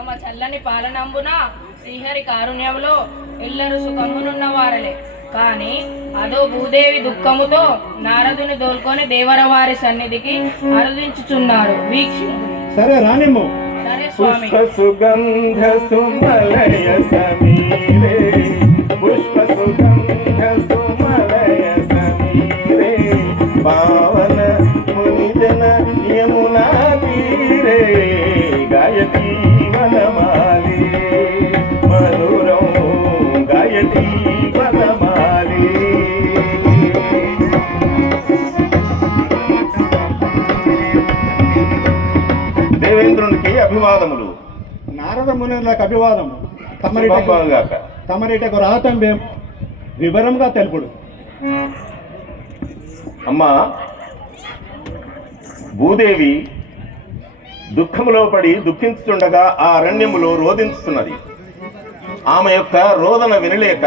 తమ చల్లని పాలనంబున శ్రీహరి కారుణ్యంలో ఎల్లరూ సుఖమునున్న వారలే. కాని అదో భూదేవి దుఃఖముతో నారదుని దోల్కొని దేవరవారి సన్నిధికి అరుదించుచున్నారు. వీక్షించు. సరే రానిమ్ము. సరే స్వామి. సుగంధ సుమలయ సమీరే పుష్ప సుగంధ సుమలయ సమీరే పావన మునిజన యమునా తీరే గాయత్రీ వనమాలి మధురం గాయత్రీ వనమాలి. దేవేంద్రునికి అభివాదములు. నారద మునులకు అభివాదము. శుభంగాక. తమరిటకు రాతం వివరంగా తెలుపుడు. అమ్మా, భూదేవి దుఃఖములో పడి దుఃఖించుతుండగా ఆ అరణ్యములో రోధించుతున్నది. ఆమె యొక్క రోదన వినలేక